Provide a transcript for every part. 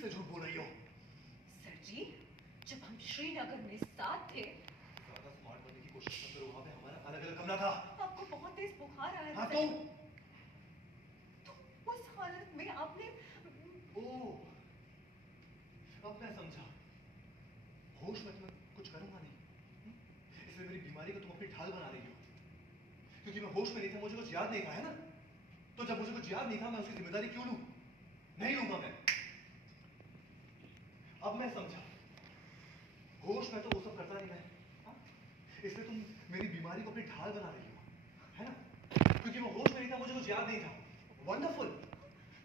से झूठ बोल रही हो। सर जी, जब हम श्रीनगर में साथ थे, ज्यादा स्मार्ट बनने की कोशिश मत करो, वहां पे हमारा अलग अलग कमरा था। आपको बहुत तेज बुखार आया था। हाँ तो उस हालत में आपने ओह, अब मैं समझा। होश में तुम्हें कुछ करूंगा नहीं, इसलिए मेरी बीमारी को तुम अपनी ढाल बना रही हो। क्योंकि मैं होश में नहीं था, मुझे कुछ याद नहीं था, है ना? तो जब मुझे कुछ याद नहीं था, मैं उसकी जिम्मेदारी क्यों लूं? नहीं लूंगा मैं। अब मैं समझा, होश में तो वो सब करता नहीं मैं, हाँ? इसलिए तुम मेरी बीमारी को अपनी ढाल बना रही हो, है ना? क्योंकि मैं होश में नहीं था, मुझे कुछ याद नहीं था। वंडरफुल।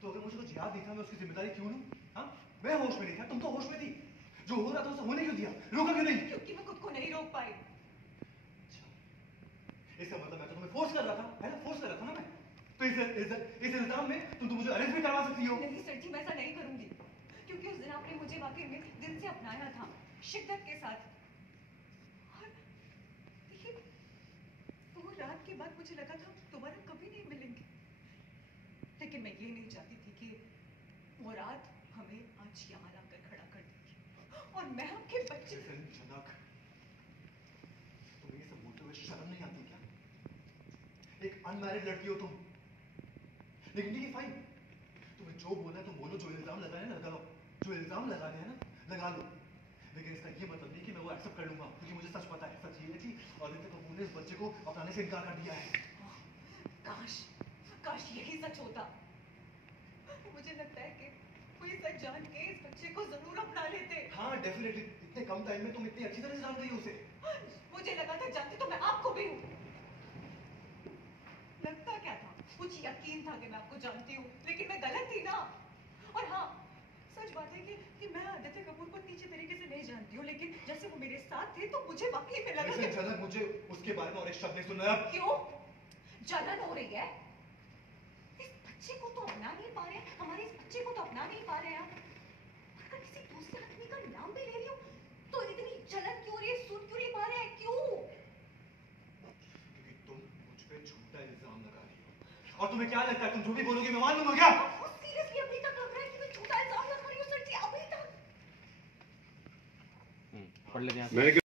तो अगर मुझे कुछ याद नहीं था, मैं उसकी जिम्मेदारी क्यों लूं? हाँ? मैं होश में नहीं था, तुम तो होश में थी। जो हो रहा था उसे होने क्यों दिया? रोका क्यों नहीं? क्योंकि मैं खुद को नहीं रोक पाई। अच्छा, इसका मतलब मैं तो तुम्हें फोर्स कर रहा था, है ना? फोर्स कर रहा था ना मैं। तो इस इल्जाम में तुम तो मुझे अरेस्ट भी करवा सकती हो। नहीं सर जी, मैं ऐसा नहीं करूंगी, क्योंकि उस दिन आपने मुझे वाकई में दिल से अपनाया था, शिद्दत के साथ। और देखिए, वो रात के बाद मुझे लगा था दोबारा कभी नहीं मिलेंगे, लेकिन मैं ये नहीं चाहती थी कि वो रात हमें आज यहाँ लाकर खड़ा कर देगी और मैं आपके बच्चे। जनक, तुम्हें ये सब बोलते हुए शर्म नहीं आती क्या? एक अनमैरिड लड़की हो तुम। लेकिन ठीक है, फाइन, तुम्हें जो बोलना है तुम बोलो, जो इल्जाम लगाए ना लगाओ, जो इल्जाम लगाने हैं ना लगा लो। लेकिन इसका ये मतलब नहीं कि मैं वो एक्सेप्ट कर लूंगा, क्योंकि मुझे सच पता है। सच ये है कि आदित्य कपूर ने इस बच्चे को अपनाने से इनकार कर दिया है। काश काश यही सच होता। मुझे लगता है कि वो ये सच जान के इस बच्चे को जरूर अपना लेते। हाँ डेफिनेटली, इतने कम टाइम में तुम इतनी अच्छी तरह से जान रही हो उसे। मुझे लगा था जानती तो मैं आपको भी हूँ। लगता क्या था, कुछ यकीन था कि मैं आपको जानती हूँ, लेकिन मैं गलत थी ना। और हाँ, सच बात है कि मैं आदित्य कपूर को इतनी अच्छी तरीके से नहीं जानती हूँ, लेकिन जैसे वो मेरे साथ थे तो मुझे वाकई में लगा कि जनक, मुझे उसके बारे में और एक शब्द नहीं सुनना है। क्यों जलन हो रही है? इस बच्चे को तो अपना नहीं पा रहे, हमारे इस बच्चे को तो अपना नहीं पा रहे हैं आप। अगर किसी दूसरे आदमी का नाम भी ले रही हो तो इतनी जलन क्यों रही है, सुन क्यों नहीं पा रहे हैं, क्यों? क्योंकि तुम मुझ पे झूठा इल्जाम लगा रही हो, और तुम्हें क्या लगता है तुम जो भी बोलोगे मैं मान लूंगा क्या? सीरियसली अभी तक लग रहा है कि मैं झूठा इल्जाम लगा रही हूँ सर जी, अभी तक। पढ़ लेते हैं।